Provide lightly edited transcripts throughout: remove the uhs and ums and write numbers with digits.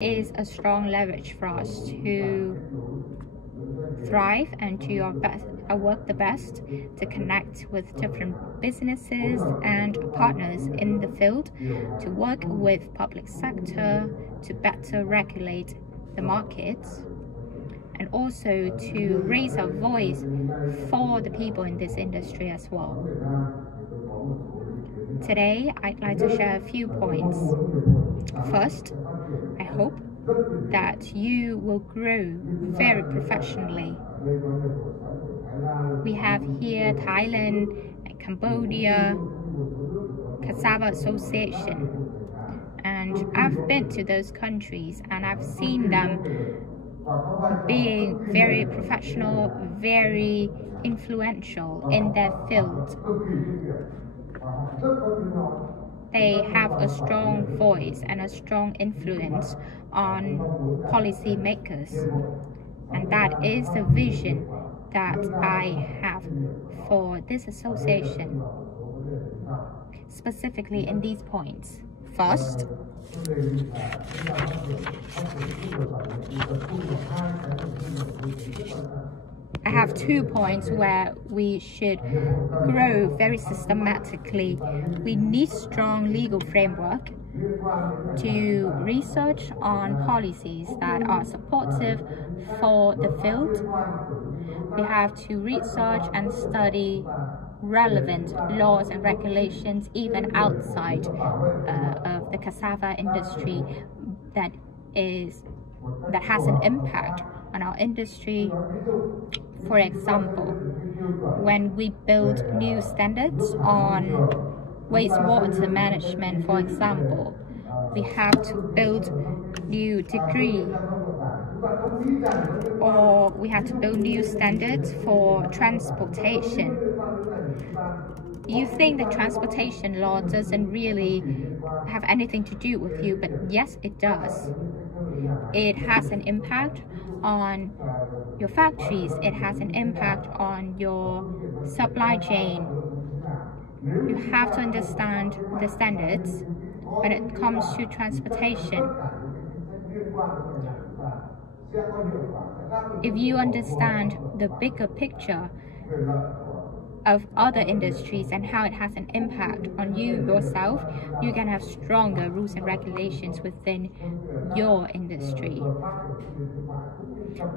Is a strong leverage for us to thrive and do our best, work the best to connect with different businesses and partners in the field, to work with public sector to better regulate the markets, and also to raise our voice for the people in this industry as well. Today, I'd like to share a few points. First, I hope that you will grow very professionally. We have here Thailand and Cambodia, Cassava Association, and I've been to those countries and I've seen them being very professional, very influential in their field. They have a strong voice and a strong influence on policy makers, and that is the vision that I have for this association, specifically in these points. First, I have 2 points where we should grow very systematically. We need strong legal framework to research on policies that are supportive for the field. We have to research and study relevant laws and regulations even outside of the cassava industry that has an impact on our industry. For example, when we build new standards on wastewater management, for example, we have to build new degree, or we have to build new standards for transportation. You think the transportation law doesn't really have anything to do with you, but yes, it does. It has an impact on your factories, it has an impact on your supply chain. You have to understand the standards when it comes to transportation. If you understand the bigger picture of other industries and how it has an impact on you yourself, you can have stronger rules and regulations within your industry.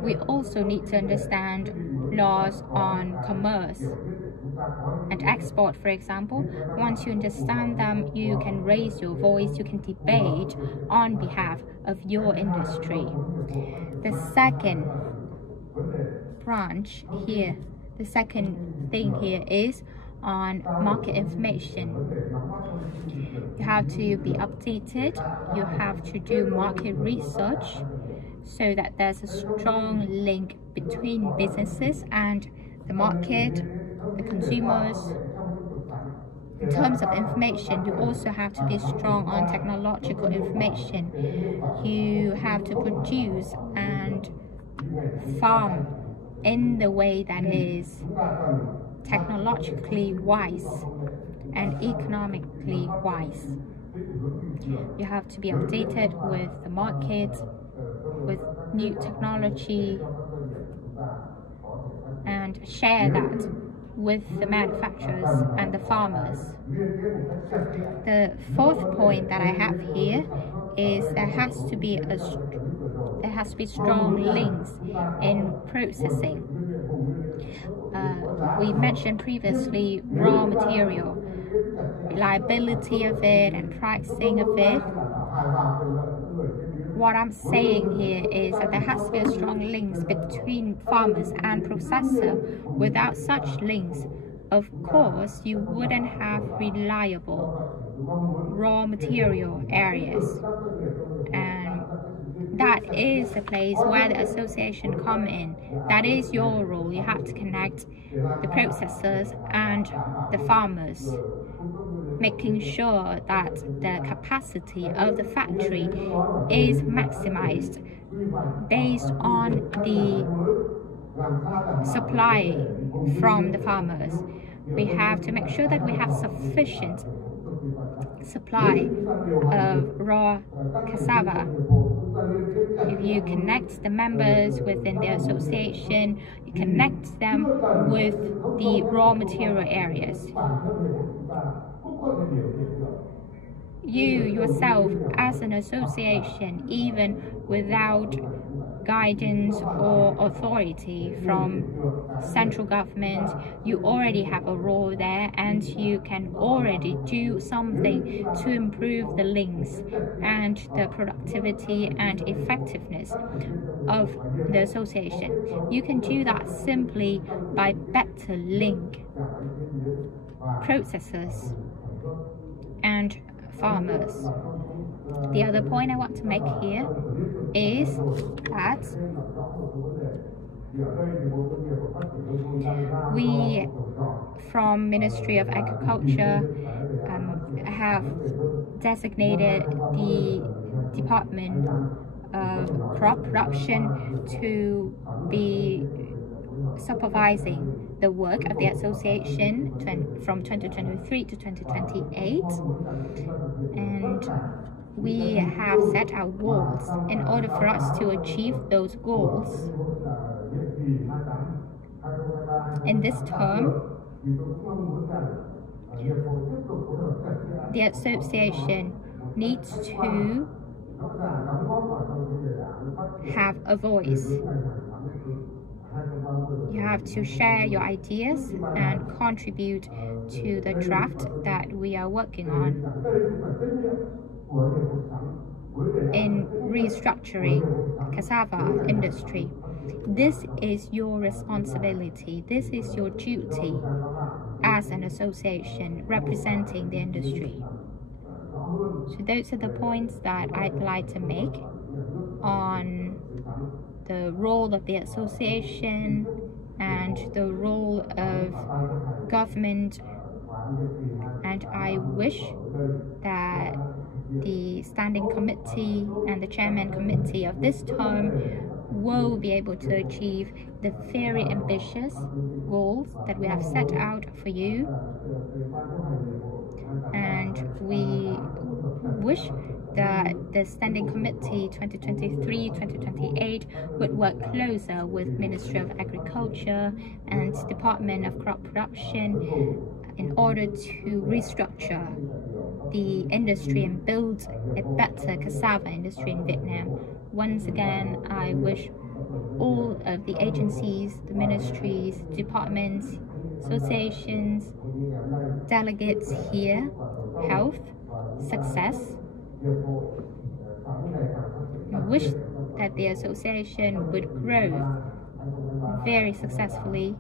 We also need to understand laws on commerce and export, for example. Once you understand them, you can raise your voice, you can debate on behalf of your industry. The second branch here, the second thing here is on market information. You have to be updated, you have to do market research so that there's a strong link between businesses and the market, the consumers. In terms of information, you also have to be strong on technological information. You have to produce and farm in the way that is technologically wise and economically wise. You have to be updated with the market, with new technology, and share that with the manufacturers and the farmers. The fourth point that I have here is there has to be strong links in processing. We mentioned previously raw material, reliability of it and pricing of it. What I'm saying here is that there has to be a strong links between farmers and processor. Without such links, of course, you wouldn't have reliable raw material areas. And that is the place where the association come in. That is your role. You have to connect the processors and the farmers, making sure that the capacity of the factory is maximized based on the supply from the farmers. We have to make sure that we have sufficient supply of raw cassava You connect the members within the association, you connect them with the raw material areas. You yourself, as an association, even without guidance or authority from central government, you already have a role there, and you can already do something to improve the links and the productivity and effectiveness of the association. You can do that simply by better link processors and farmers. The other point I want to make here is that we from Ministry of Agriculture have designated the Department of Crop Production to be supervising the work of the association from 2023 to 2028, and we have set our goals. In order for us to achieve those goals in this term, the association needs to have a voice. You have to share your ideas and contribute to the draft that we are working on in restructuring cassava industry. This is your responsibility. This is your duty as an association representing the industry. So those are the points that I'd like to make on the role of the association and the role of government, and I wish that the standing committee and the chairman committee of this term will be able to achieve the very ambitious goals that we have set out for you, and we wish that the Standing Committee 2023-2028 would work closer with Ministry of Agriculture and Department of Crop Production in order to restructure the industry and build a better cassava industry in Vietnam. Once again, I wish all of the agencies, the ministries, departments, associations, delegates here health, success. I wish that the association would grow very successfully,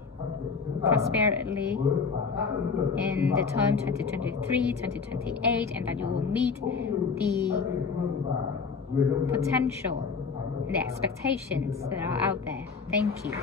prosperously in the term 2023-2028, and that you will meet the potential and the expectations that are out there. Thank you.